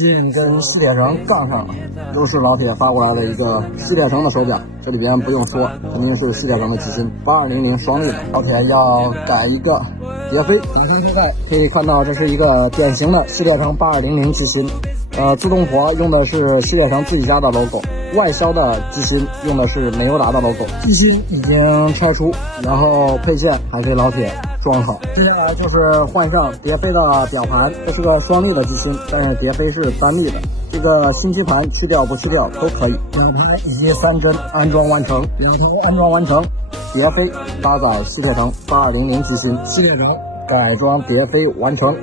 最近跟吸铁城杠上了，又是老铁发过来的一个吸铁城的手表，这里边不用说，肯定是吸铁城的机芯8200双力的。老铁要改一个蝶飞，现在可以看到这是一个典型的吸铁城8200机芯，自动活用的是吸铁城自己家的 logo， 外销的机芯用的是美优达的 logo。机芯已经拆出，然后配件还给老铁装好。接下来就是换上蝶飞的表盘，这是个双力的机芯，但是蝶飞是单力的。这个新机盘去掉不去掉都可以。表盘以及3针安装完成，表头安装完成，蝶飞搭载吸铁城8200机芯，吸铁城改装蝶飞完成。